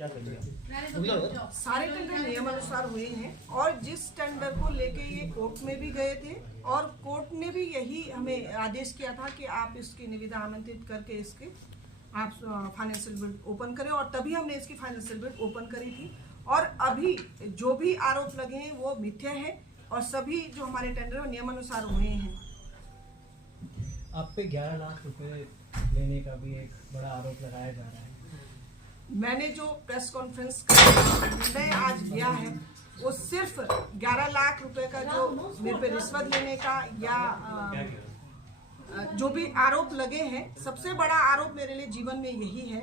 क्या करिए? सारे टेंडर नियमानुसार हुए हैं और जिस टेंडर को लेके ये कोर्ट में भी गए थे और कोर्ट ने भी यही हमें आदेश किया था कि आप इसकी निविदा आमंत्रित करके इसके आप फाइनेंशियल बिड ओपन करें और तभी हमने इसकी फाइनेंशियल बिड ओपन करी थी। और अभी जो भी आरोप लगे हैं वो मिथ्या है और सभी जो हमारे टेंडर नियमानुसार हुए हैं। आप पे 11 लाख रुपए लेने का भी एक बड़ा आरोप लगाया जा रहा है। मैंने जो प्रेस कॉन्फ्रेंस का निर्णय आज लिया है वो सिर्फ 11 लाख रुपए का जो मेरे पे रिश्वत लेने का या जो भी आरोप लगे हैं, सबसे बड़ा आरोप मेरे लिए जीवन में यही है।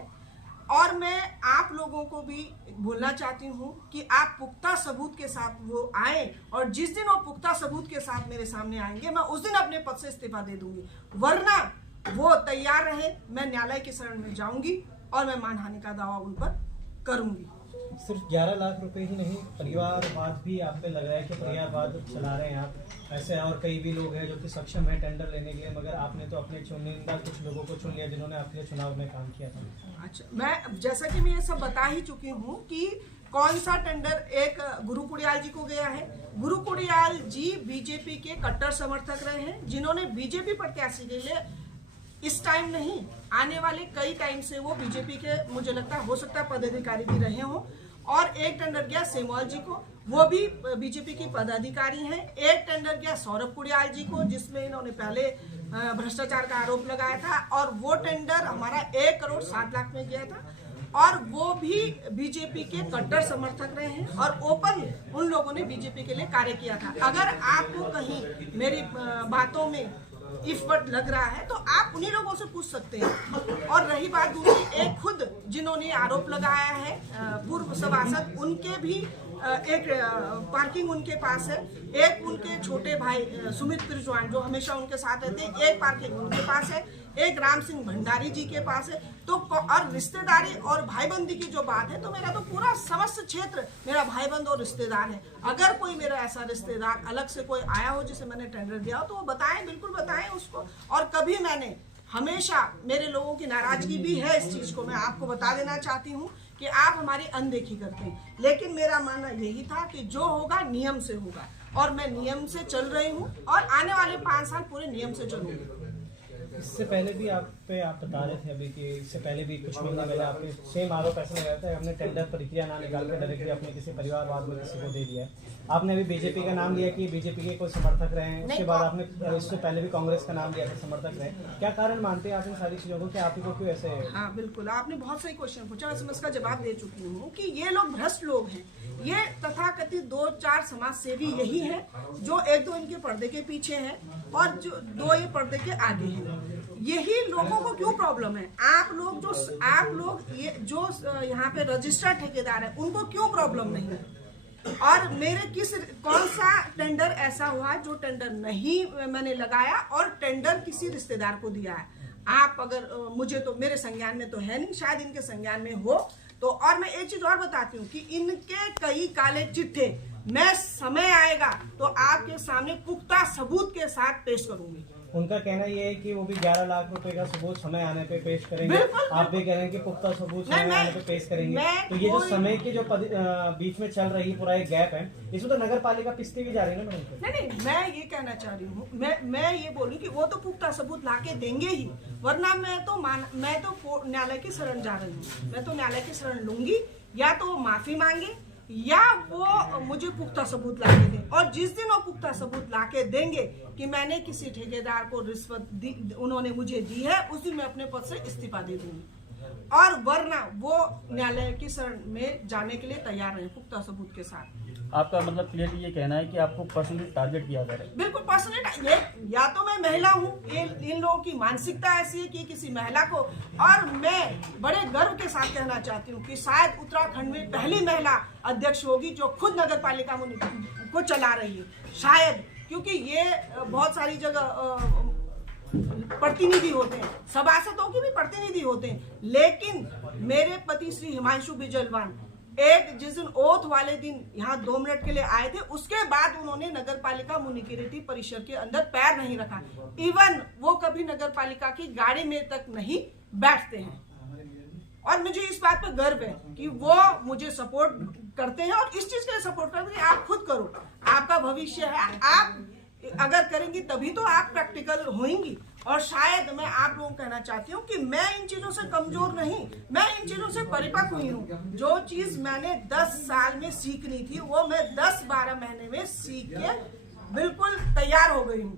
और मैं आप लोगों को भी बोलना चाहती हूँ कि आप पुख्ता सबूत के साथ वो आए और जिस दिन वो पुख्ता सबूत के साथ मेरे सामने आएंगे मैं उस दिन अपने पद से इस्तीफा दे दूंगी, वरना वो तैयार रहे, मैं न्यायालय की शरण में जाऊंगी और मैं मानहानि का दावा उन पर करूंगी। सिर्फ 11 लाख रुपए ही नहीं, परिवारवाद भी आप पे लग रहा है कि परिवारवाद चला रहे हैं आप। ऐसे और कई भी लोग हैं जो कि सक्षम है टेंडर लेने के लिए, मगर आपने तो अपने चुनिंदा कुछ लोगों को चुन लिया जिन्होंने आपके लिए चुनाव में काम किया था। अच्छा, मैं जैसा कि मैं ये सब बता ही चुकी हूँ कि कौन सा टेंडर एक गुरु कुड़ियाल जी को गया है। गुरु कुड़ियाल जी बीजेपी के कट्टर समर्थक रहे हैं, जिन्होंने बीजेपी प्रत्याशी के लिए इस टाइम नहीं, आने वाले कई टाइम से वो बीजेपी के, मुझे लगता है हो सकता है पदाधिकारी भी रहे हों। और एक टेंडर गया सेमवाल जी को, वो भी बीजेपी की पदाधिकारी हैं। एक टेंडर गया सौरभ कुड़ियाल जी को, जिसमें इन्होंने पहले भ्रष्टाचार का आरोप लगाया था और वो टेंडर हमारा 1 करोड़ 60 लाख में गया था और वो भी बीजेपी के कट्टर समर्थक रहे हैं और ओपन उन लोगों ने बीजेपी के लिए कार्य किया था। अगर आपको कहीं मेरी बातों में इफवट लग रहा है तो आप उन्हीं लोगों से पूछ सकते हैं। और रही बात दूसरी, एक खुद जिन्होंने आरोप लगाया है पूर्व सभासद, उनके भी एक पार्किंग उनके पास है, एक उनके छोटे भाई सुमित त्रिजवान जो हमेशा उनके साथ रहते हैं, एक पार्किंग उनके पास है, एक राम सिंह भंडारी जी के पास है। तो और रिश्तेदारी और भाईबंदी की जो बात है, तो मेरा तो पूरा समस्त क्षेत्र मेरा भाईबंद और रिश्तेदार है। अगर कोई मेरा ऐसा रिश्तेदार अलग से कोई आया हो जिसे मैंने टेंडर दिया हो तो वो बताएं, बिल्कुल बताएं उसको। और कभी मैंने हमेशा, मेरे लोगों की नाराजगी भी है इस चीज को मैं आपको बता देना चाहती हूँ कि आप हमारी अनदेखी करते हैं, लेकिन मेरा मानना यही था कि जो होगा नियम से होगा और मैं नियम से चल रही हूँ और आने वाले 5 साल पूरे नियम से चलूंगी। इससे पहले भी आप बता रहे थे अभी कि इससे पहले भी कुछ महीने पहले आपने सेम आरोप ऐसा लगाया था, हमने टेंडर प्रक्रिया ना निकाल कर डायरेक्टली अपने किसी परिवारवाद में किसी को दे दिया है। आपने अभी बीजेपी का नाम लिया कि बीजेपी के कोई समर्थक रहे हैं, उसके बाद आपने इससे पहले भी कांग्रेस का नाम लिया था समर्थक रहे। क्या कारण मानते हैं आप इन सारी चीजों को कि आप ही को क्यों ऐसे? हाँ बिल्कुल, आपने बहुत सही क्वेश्चन पूछा, मैं इसका जवाब दे चुकी हूँ कि ये लोग भ्रष्ट लोग हैं। ये तथाकथित 2-4 समाज सेवी यही है जो 1-2 इनके पर्दे के पीछे हैं और जो 2 ये पर्दे के आगे हैं। यही लोगों को क्यों प्रॉब्लम है? आप लोग ये जो यहाँ पे रजिस्टर्ड ठेकेदार है उनको क्यों प्रॉब्लम नहीं है? और मेरे कौन सा टेंडर ऐसा हुआ जो टेंडर नहीं मैंने लगाया और टेंडर किसी रिश्तेदार को दिया है? आप अगर मुझे तो मेरे संज्ञान में तो है नहीं, शायद इनके संज्ञान में हो तो। और मैं एक चीज और बताती हूँ कि इनके कई काले चिट्ठे मैं समय आएगा तो आपके सामने पुख्ता सबूत के साथ पेश करूंगी। उनका कहना यह है कि वो भी 11 लाख रुपए का सबूत समय आने पे पेश करेंगे। आप भी कह रहे हैं कि पुख्ता सबूत समय आने पे पेश करेंगे। तो ये जो समय की जो बीच में चल रही पूरा एक गैप है, इसमें तो नगर पालिका पिसती भी जा रही है ना। नहीं, मैं ये कहना चाह रही हूँ, मैं ये बोलूँ कि वो तो पुख्ता सबूत लाके देंगे ही, वरना मैं तो न्यायालय की शरण जा रही हूँ। मैं तो न्यायालय की शरण लूंगी, या तो वो माफी मांगे या वो मुझे पुख्ता सबूत लाके दें। और जिस दिन वो पुख्ता सबूत लाके देंगे कि मैंने किसी ठेकेदार को रिश्वत दी, उन्होंने मुझे दी है, उस दिन मैं अपने पद से इस्तीफा दे दूंगी। और वरना वो न्यायालय की शरण में जाने के लिए तैयार रहे पुख्ता सबूत के साथ। आपका मतलब क्लियरली ये कहना है कि आपको पर्सनली टारगेट किया जा रहा है? बिल्कुल पर्सनली, या तो मैं महिला हूँ, इन लोगों की मानसिकता ऐसी है कि किसी महिला को, और मैं बड़े गर्व के साथ कहना चाहती हूँ कि शायद उत्तराखंड में पहली महिला अध्यक्ष होगी जो खुद नगर पालिका को चला रही है, शायद। क्योंकि ये बहुत सारी जगह प्रतिनिधि होते हैं, सभासदों की भी प्रतिनिधि होते हैं, लेकिन मेरे पति श्री हिमांशु बिजलवान जिस दिन ओथ वाले दिन यहाँ 2 मिनट के लिए आए थे, उसके बाद उन्होंने नगर पालिका म्युनिसिपैलिटी परिसर के अंदर पैर नहीं रखा। इवन वो कभी नगर पालिका की गाड़ी में तक नहीं बैठते हैं। और मुझे इस बात पर गर्व है कि वो मुझे सपोर्ट करते हैं और इस चीज के लिए सपोर्ट करते हैं कि आप खुद करो, आपका भविष्य है, आप अगर करेंगी तभी तो आप प्रैक्टिकल होंगी। और शायद मैं आप लोगों को कहना चाहती हूँ कि मैं इन चीजों से कमजोर नहीं, मैं इन चीजों से परिपक्व हुई हूँ। जो चीज मैंने 10 साल में सीखनी थी वो मैं 10-12 महीने में सीख के बिल्कुल तैयार हो गई हूँ।